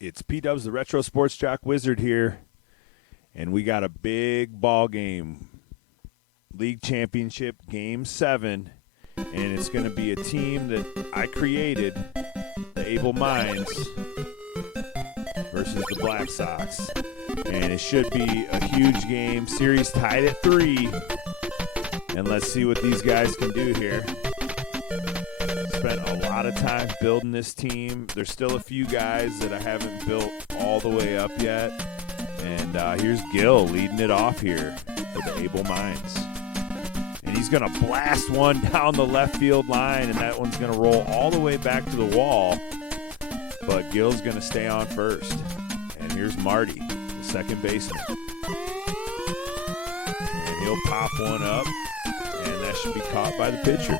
It's P-Dubs, the Retro Sports Jock Wizard here, and we got a big ball game. League Championship Game 7, and it's going to be a team that I created, the Able Minds, versus the Black Sox. And it should be a huge game. Series tied at 3, and let's see what these guys can do here. Spent a lot of time building this team. There's still a few guys that I haven't built all the way up yet. And here's Gil leading it off here for the Able Minds. And he's going to blast one down the left field line, and that one's going to roll all the way back to the wall. But Gil's going to stay on first. And here's Marty, the second baseman. And he'll pop one up, and that should be caught by the pitcher.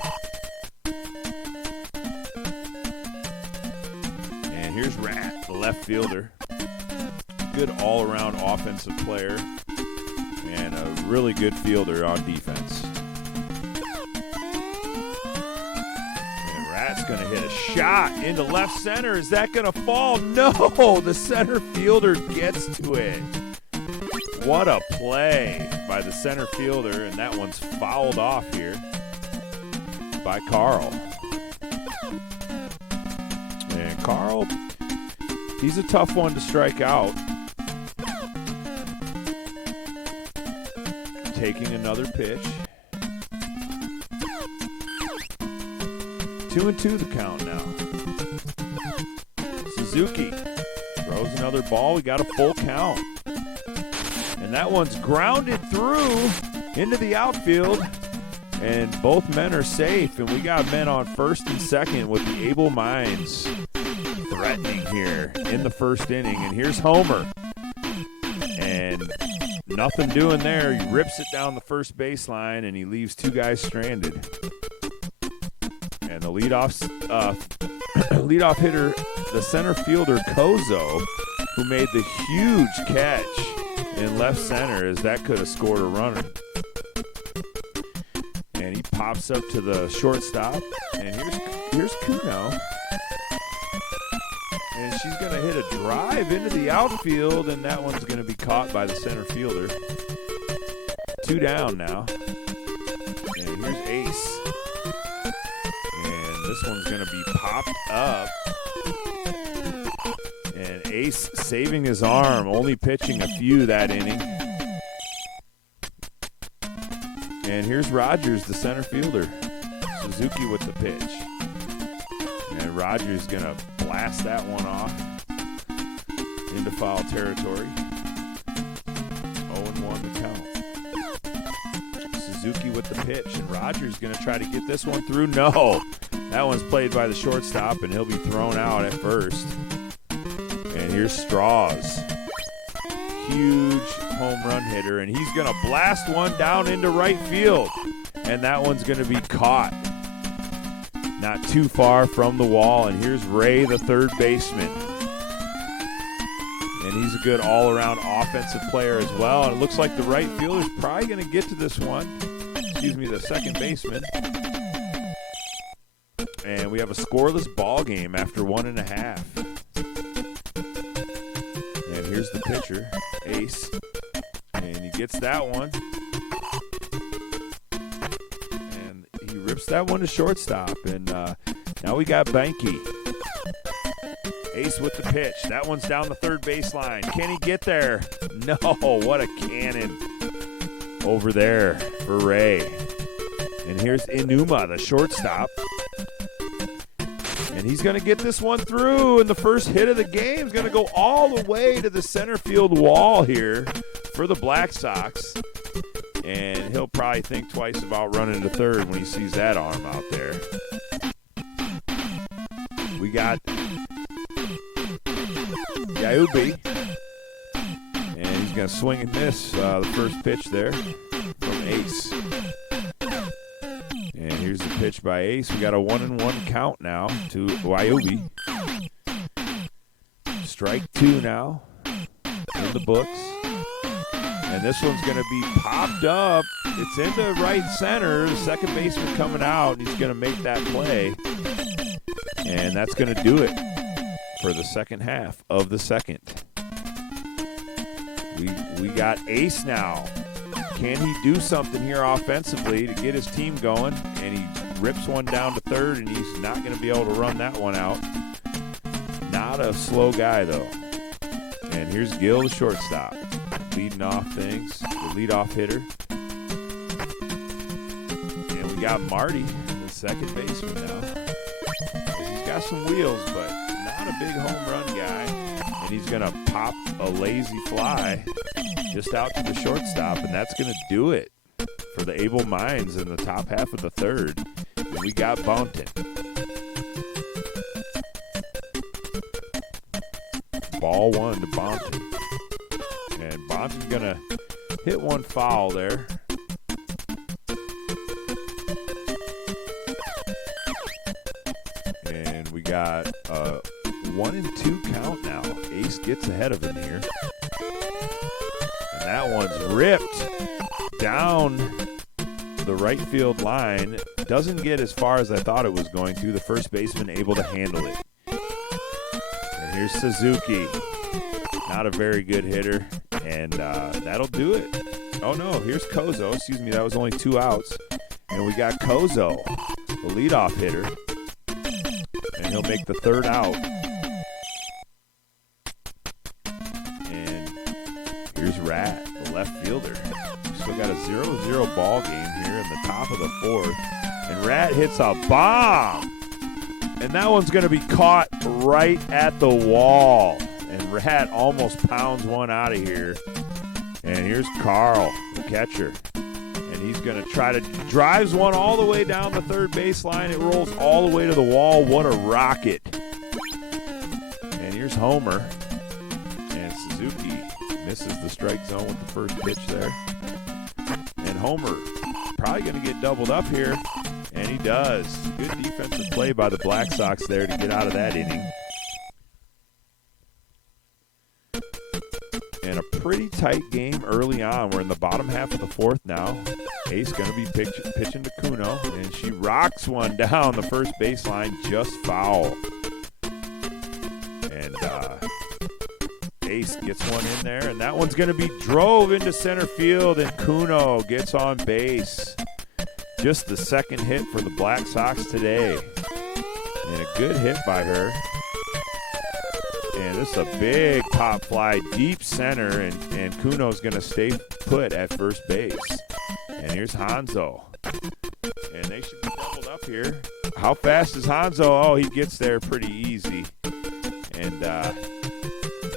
And here's Rat, the left fielder. Good all-around offensive player and a really good fielder on defense. And Rat's going to hit a shot into left center. Is that going to fall? No, the center fielder gets to it. What a play by the center fielder, and that one's fouled off here by Carl. And Carl, he's a tough one to strike out. Taking another pitch. 2-2 the count now. Suzuki throws another ball. We got a full count. And that one's grounded through into the outfield. And both men are safe. And we got men on first and second with the Able Minds threatening here in the first inning. And here's Homer. And nothing doing there. He rips it down the first baseline, and he leaves two guys stranded. And the leadoff hitter, the center fielder, Kozo, who made the huge catch in left center, as that could have scored a runner. And he pops up to the shortstop, and here's Kuno. And she's going to hit a drive into the outfield, and that one's going to be caught by the center fielder. 2 down now. And here's Ace. And this one's going to be popped up. And Ace saving his arm, only pitching a few that inning. And here's Rogers, the center fielder. Suzuki with the pitch. And Rogers going to blast that one off into foul territory. 0-1 to count. Suzuki with the pitch, and Rogers going to try to get this one through. No, that one's played by the shortstop, and he'll be thrown out at first. And here's Strauss. Huge home run hitter, and he's going to blast one down into right field. And that one's going to be caught not too far from the wall. And here's Ray, the third baseman. And he's a good all-around offensive player as well. And it looks like the right fielder's probably going to get to this one. Excuse me, the second baseman. And we have a scoreless ball game after 1.5. And here's the pitcher, Ace. And he gets that one. Rips that one to shortstop, and now we got Banky. Ace with the pitch. That one's down the third baseline. Can he get there? No, what a cannon over there for Ray. And here's Inuma, the shortstop. And he's going to get this one through, and the first hit of the game is going to go all the way to the center field wall here for the Black Sox. And he'll probably think twice about running to third when he sees that arm out there. We got Yaubi. And he's going to swing and miss the first pitch there from Ace. And here's the pitch by Ace. We got a 1-1 count now to Yaubi. Strike 2 now in the books. And this one's going to be popped up. It's into right center. The second baseman coming out. He's going to make that play. And that's going to do it. for the second half of the second. We got Ace now. Can he do something here offensively to get his team going? And he rips one down to third, and he's not going to be able to run that one out. Not a slow guy, though. And here's Gil, the shortstop, leading off things, the leadoff hitter. And we got Marty, the second baseman now. He's got some wheels, but not a big home run guy. And he's going to pop a lazy fly just out to the shortstop, and that's going to do it for the Able Minds in the top half of the third. And we got Bounton. Ball one to Bounton. And Bounton's going to hit one foul there. And we got a 1-2 count now. Ace gets ahead of him here. And that one's ripped down the right field line. Doesn't get as far as I thought it was going to. The first baseman able to handle it. And here's Suzuki. Not a very good hitter. And that'll do it. Oh, no. Here's Kozo. Excuse me. That was only 2 outs. And we got Kozo, the leadoff hitter. And he'll make the third out. And here's Rat, the left fielder. Still got a 0-0 ball game here in the top of the fourth. And Rat hits a bomb. And that one's going to be caught right at the wall. And Rat almost pounds one out of here. And here's Carl, the catcher. And he's going to try to drives one all the way down the third baseline. It rolls all the way to the wall. What a rocket. And here's Homer. And Suzuki misses the strike zone with the first pitch there. And Homer probably going to get doubled up here. And he does. Good defensive play by the Black Sox there to get out of that inning. And a pretty tight game early on. We're in the bottom half of the fourth now. Ace going to be pitching to Kuno. And she rocks one down the first baseline, just foul. And Ace gets one in there. And that one's going to be drove into center field. And Kuno gets on base. Just the second hit for the Black Sox today. And a good hit by her. And this is a big pop fly, deep center, and Kuno's going to stay put at first base. And here's Hanzo. And they should be doubled up here. How fast is Hanzo? Oh, he gets there pretty easy. And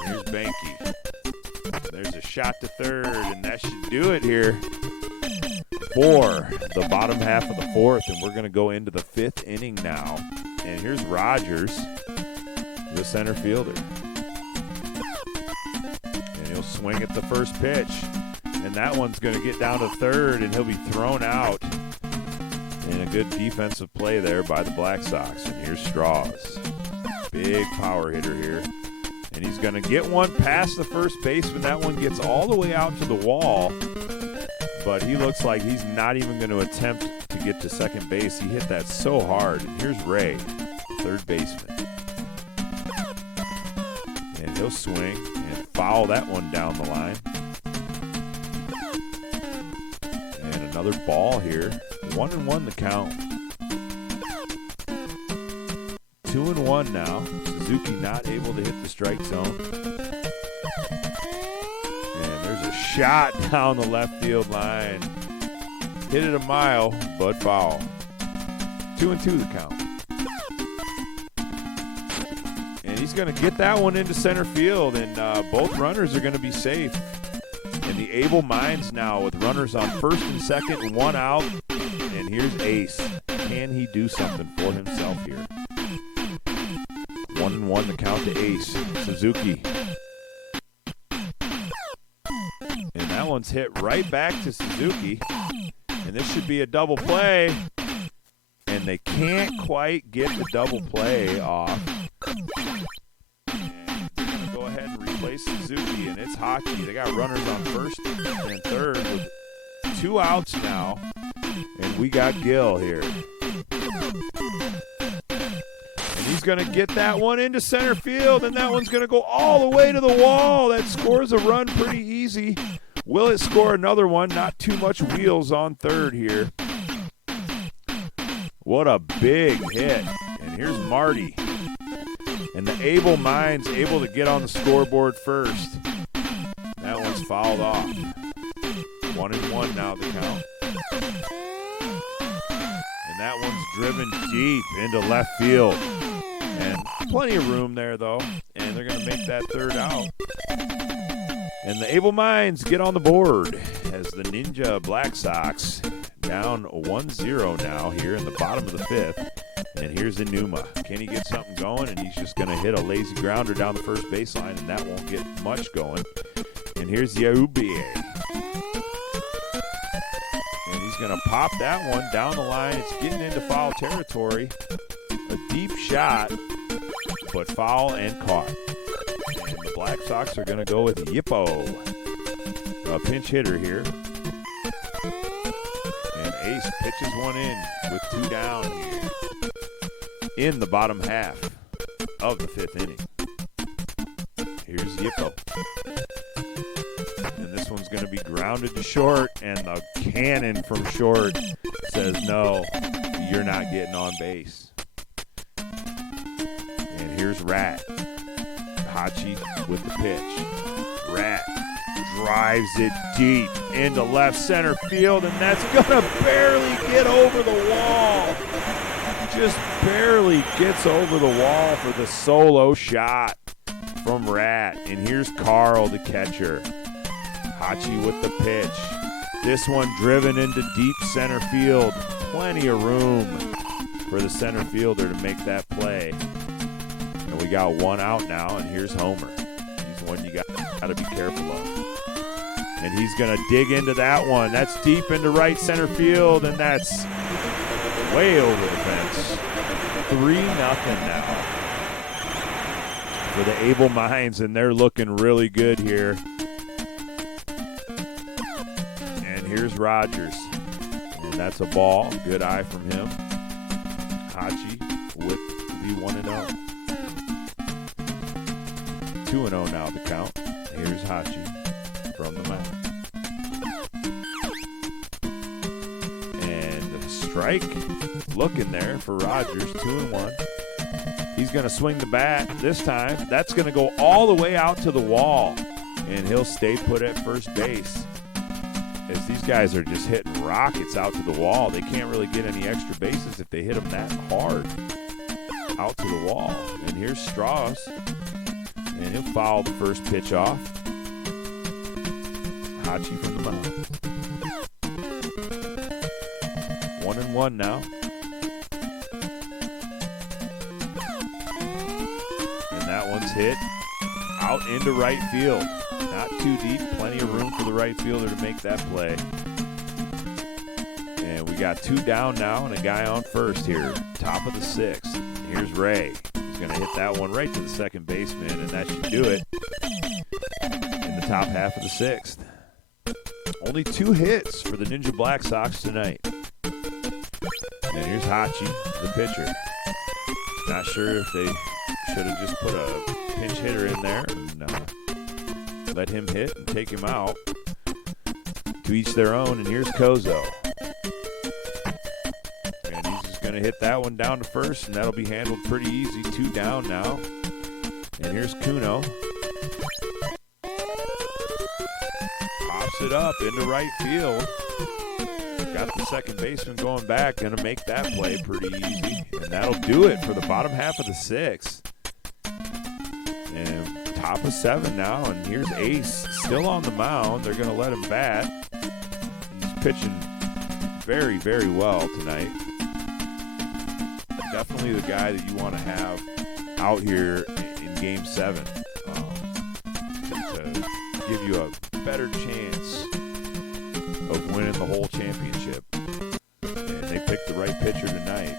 here's Banky. There's a shot to third, and that should do it here for the bottom half of the fourth. And we're going to go into the fifth inning now. And here's Rogers, the center fielder. And he'll swing at the first pitch. And that one's going to get down to third, and he'll be thrown out. And a good defensive play there by the Black Sox. And here's Strauss. Big power hitter here. And he's going to get one past the first baseman. That one gets all the way out to the wall. But he looks like he's not even going to attempt to get to second base. He hit that so hard. And here's Ray, third baseman. And he'll swing and foul that one down the line. And another ball here. 1-1 the count. 2-1 now. Suzuki not able to hit the strike zone. And there's a shot down the left field line. Hit it a mile, but foul. 2-2 the count. And he's going to get that one into center field, and both runners are going to be safe. And the Able Minds now with runners on first and second, and one out. And here's Ace. Can he do something for himself here? 1-1 the count to Ace. Suzuki. And that one's hit right back to Suzuki. And this should be a double play. And they can't quite get the double play off. And they're going to go ahead and replace Suzuki. And it's hockey. They got runners on first and third with 2 outs now. And we got Gil here. And he's going to get that one into center field, and that one's going to go all the way to the wall. That scores a run pretty easy. Will it score another one? Not too much wheels on third here. What a big hit. And here's Marty. And the Able Minds able to get on the scoreboard first. That one's fouled off. 1-1 now the count. And that one's driven deep into left field. And plenty of room there, though. And they're going to make that third out. And the Able Minds get on the board as the Ninja Black Sox down 1-0 now here in the bottom of the fifth. And here's Enuma. Can he get something going? And he's just going to hit a lazy grounder down the first baseline, and that won't get much going. And here's Yaubie. And he's going to pop that one down the line. It's getting into foul territory. A deep shot, but foul and caught. And the Black Sox are going to go with Yippo, a pinch hitter here. And Ace pitches one in with 2 down here in the bottom half of the fifth inning. Here's Yippo. And this one's going to be grounded to short, and the cannon from short says, no, you're not getting on base. And here's Rat. Hachi with the pitch. Rat drives it deep into left center field, and that's going to barely get over the wall. Just barely gets over the wall for the solo shot from Rat. And here's Carl, the catcher. Hachi with the pitch. This one driven into deep center field. Plenty of room for the center fielder to make that play. And we got one out now, and here's Homer. He's one you got to be careful of. And he's going to dig into that one. That's deep into right center field, and that's way over the fence. 3-0 now for the Able Minds, and they're looking really good here. And here's Rogers, and that's a ball. Good eye from him. Hachi with the 1-0. 2-0 now the count. Here's Hachi from the mound. And the strike looking there for Rogers, 2-1. He's going to swing the bat this time. That's going to go all the way out to the wall, and he'll stay put at first base. As these guys are just hitting rockets out to the wall. They can't really get any extra bases if they hit them that hard out to the wall. And here's Strauss, and he'll foul the first pitch off. Hachi from the mound. 1-1 now. And that one's hit out into right field. Not too deep, plenty of room for the right fielder to make that play. And we got 2 down now and a guy on first here. Top of the 6th. Here's Ray. He's going to hit that one right to the second baseman, and that should do it in the top half of the 6th. Only 2 hits for the Ninja Black Sox tonight. And here's Hachi, the pitcher. Not sure if they should have just put a pinch hitter in there and let him hit and take him out. To each their own, and here's Kozo. And he's just going to hit that one down to first, and that'll be handled pretty easy. 2 down now. And here's Kuno. Pops it up into right field. Got the second baseman going back, going to make that play pretty easy. And that'll do it for the bottom half of the 6th. And top of 7 now, and here's Ace still on the mound. They're going to let him bat. He's pitching very, very well tonight. Definitely the guy that you want to have out here in Game 7 to give you a better chance of winning the whole championship. And they picked the right pitcher tonight,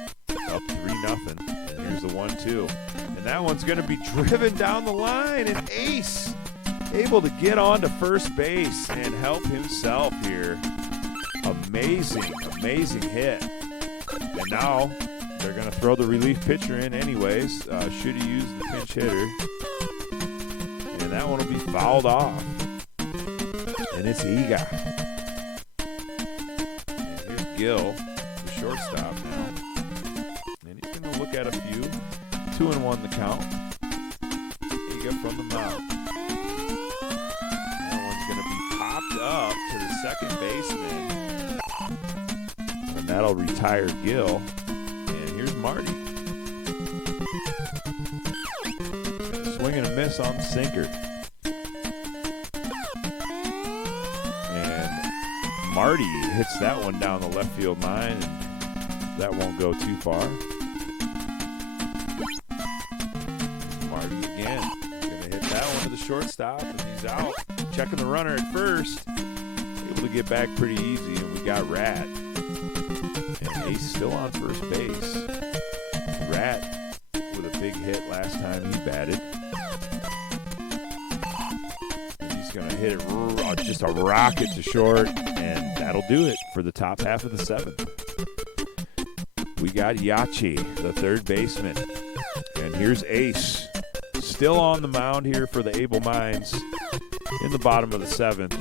up 3-0. And here's the 1-2. And that one's going to be driven down the line, and Ace able to get on to first base and help himself here. Amazing, amazing hit. And now they're going to throw the relief pitcher in anyways. Should he use the pinch hitter? And that one will be fouled off. And it's Iga. And here's Gill, the shortstop now. And he's going to look at a few. 2-1 the count. Iga from the mound. That one's going to be popped up to the second baseman. And that'll retire Gill. And here's Marty. Swing and a miss on the sinker. And Marty hits that one down the left field line, and that won't go too far. Marty again. Gonna hit that one to the shortstop, and he's out. Checking the runner at first. Able to get back pretty easy, and we got Rat. And Ace still on first base. Rat with a big hit last time he batted. And he's going to hit it just a rocket to short, and that'll do it for the top half of the seventh. We got Yachi, the third baseman. And here's Ace, still on the mound here for the Able Minds in the bottom of the seventh.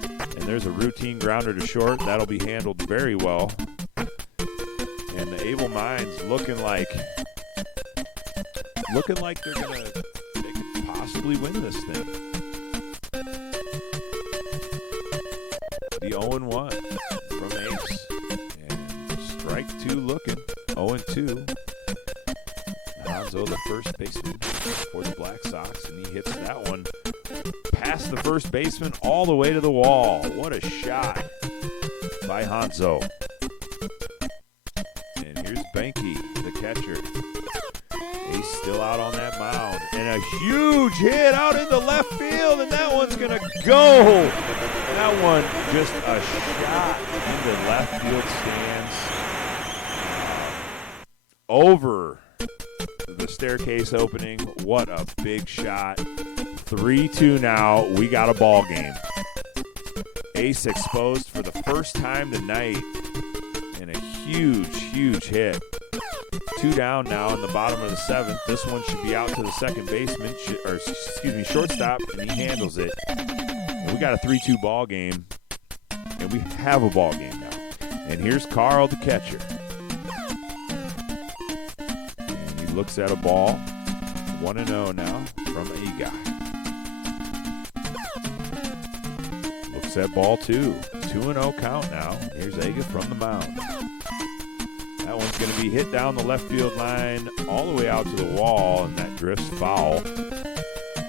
And there's a routine grounder to short. That'll be handled very well. And the Able Minds looking like they could possibly win this thing. The 0-1 from Ace. And strike two looking. 0-2. Hanzo, the first baseman for the Black Sox, and he hits that one past the first baseman all the way to the wall. What a shot by Hanzo. And here's Benke, the catcher. He's still out on that mound. And a huge hit out into left field, and that one's going to go. That one just a shot into left field stands. Over the staircase opening. What a big shot. 3-2 now. We got a ball game. Ace exposed for the first time tonight. And a huge hit. 2 down now in the bottom of the seventh. This one should be out to the second baseman, shortstop, and he handles it. And we got a 3-2 ball game, and we have a ball game now. And here's Carl, the catcher. And he looks at a ball. 1-0 now from Iga. Looks at ball 2. 2-0 count now. Here's Iga from the mound. That one's going to be hit down the left field line all the way out to the wall, and that drifts foul.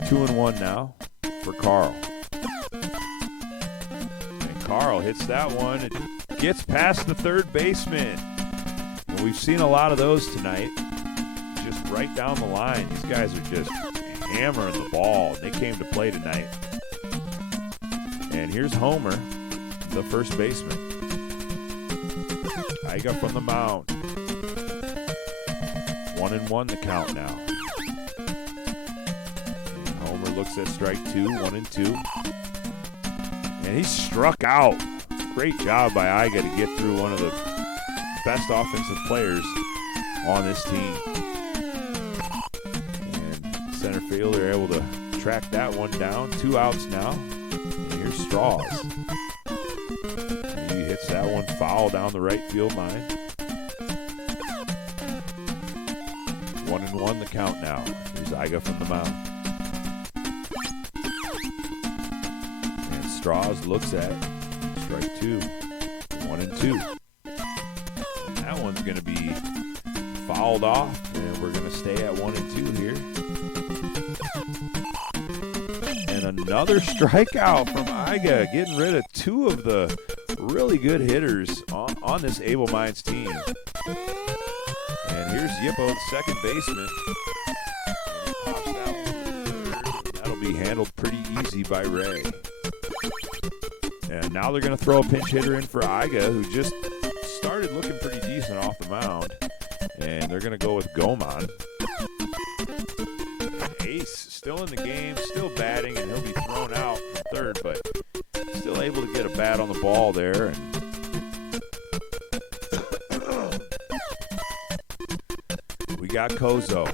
2-1 now for Carl. And Carl hits that one. It gets past the third baseman. And we've seen a lot of those tonight. Just right down the line. These guys are just hammering the ball. They came to play tonight. And here's Homer, the first baseman. Iga from the mound. 1-1 the count now. And Homer looks at strike 2, 1-2. And he's struck out. Great job by Iga to get through one of the best offensive players on this team. And center fielder able to track that one down. 2 outs now. And here's Straws. He hits that one foul down the right field line. 1-1 the count now. Here's Iga from the mound. And Straws looks at strike 2. 1-2. And that one's going to be fouled off, and we're going to stay at 1-2 here. And another strikeout from Iga, getting rid of 2 of the really good hitters on this Able Minds team. And here's Yippo, the second baseman. And he pops out to the third. That'll be handled pretty easy by Ray. And now they're going to throw a pinch hitter in for Iga, who just started looking pretty decent off the mound. And they're going to go with Gomon. And Ace still in the game, still batting, and he'll be thrown out from third, but still able to get a bat on the ball there. And got Kozo,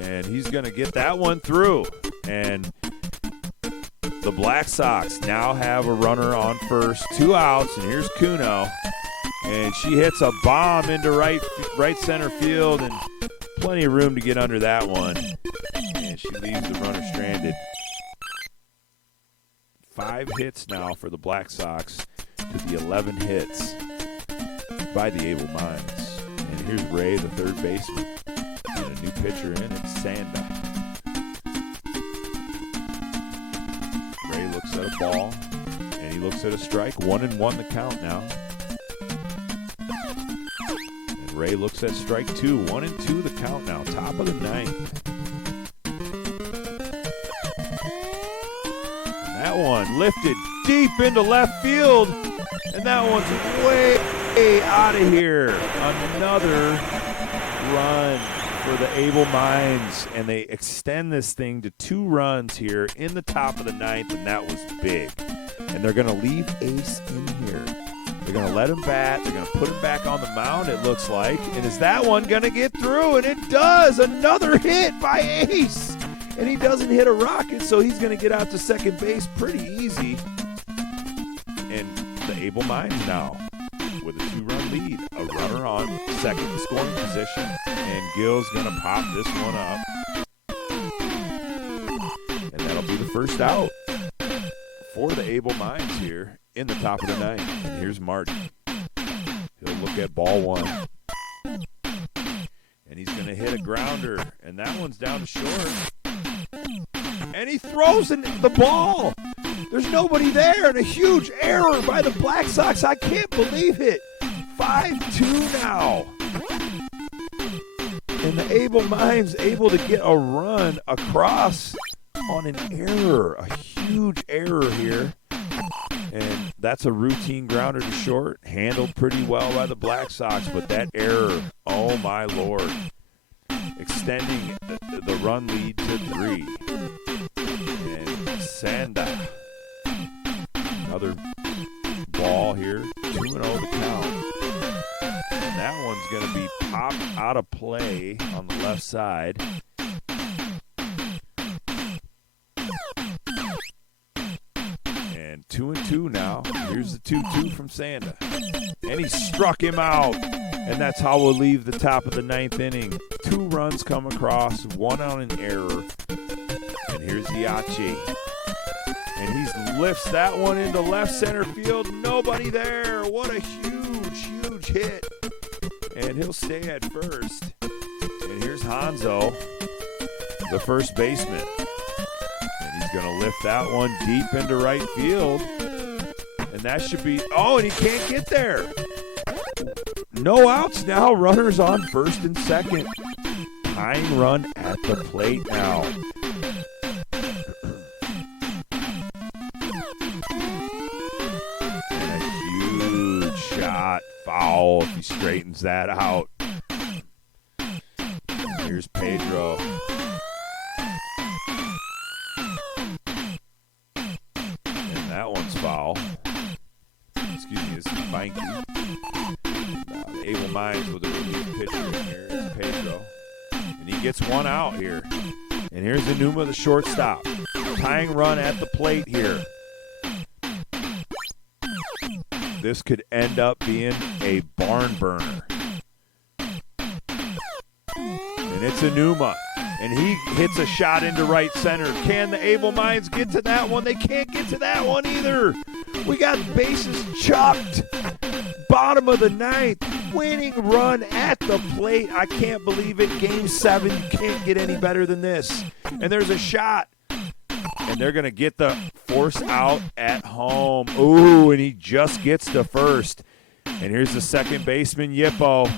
and he's going to get that one through. And the Black Sox now have a runner on first, 2 outs, and here's Kuno. And she hits a bomb into right center field, and plenty of room to get under that one. And she leaves the runner stranded. 5 hits now for the Black Sox to the 11 hits by the Able Minds. And here's Ray, the third baseman, and a new pitcher in, it's Sanda. Ray looks at a ball, and he looks at a strike. 1-1 the count now. And Ray looks at strike 2. 1-2 the count now. Top of the 9th. And that one lifted deep into left field. And that one's way out of here. Another run for the Able Minds, and they extend this thing to 2 runs here in the top of the 9th, and that was big. And they're going to leave Ace in here. They're going to let him bat. They're going to put him back on the mound, it looks like. And is that one going to get through? And it does. Another hit by Ace. And he doesn't hit a rocket, so he's going to get out to second base pretty easy. And the Able Minds now with a 2-run lead, a runner on second in scoring position, and Gill's going to pop this one up. And that'll be the first out for the Able Minds here in the top of the 9th. And here's Martin. He'll look at ball 1. And he's going to hit a grounder, and that one's down to short. And he throws the ball. There's nobody there, and a huge error by the Black Sox. I can't believe it. 5-2 now. And the Able Minds able to get a run across on an error. A huge error here. And that's a routine grounder to short. Handled pretty well by the Black Sox, but that error, oh my Lord. Extending the run lead to 3. And Sanda. Another ball here. 2-0 the count. And that one's going to be popped out of play on the left side. And 2-2 now. Here's the 2-2 from Sanda. And he struck him out. And that's how we'll leave the top of the 9th inning. 2 runs come across, 1 on an error. And here's Iachi. And he lifts that one into left center field. Nobody there. What a huge, huge hit. And he'll stay at first. And here's Hanzo, the first baseman. And he's going to lift that one deep into right field. And that should be, oh, and he can't get there. No outs now. Runners on first and second. Tying run at the plate now. And a huge shot. Foul if he straightens that out. Here's Pedro. And that one's foul. Excuse me, this is Banky. The Able Minds with a relief pitcher in here is Pedro. And he gets 1 out here. And here's Enuma, the shortstop. Tying run at the plate here. This could end up being a barn burner. And it's Enuma. And he hits a shot into right center. Can the Able Minds get to that one? They can't get to that one either. We got bases chopped. Bottom of the 9th. Winning run at the plate. I can't believe it. Game 7. You can't get any better than this. And there's a shot. And they're going to get the force out at home. Ooh, and he just gets to first. And here's the second baseman, Yippo.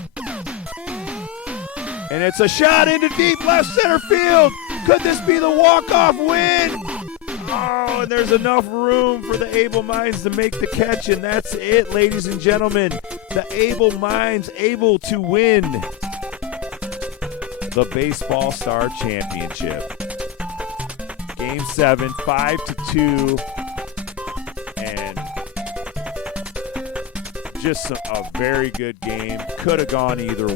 And it's a shot into deep left center field. Could this be the walk-off win? Oh, and there's enough room for the Able Minds to make the catch, and that's it, ladies and gentlemen. The Able Minds able to win the Baseball Star Championship. Game 7, 5-2, and just a very good game. Could have gone either way.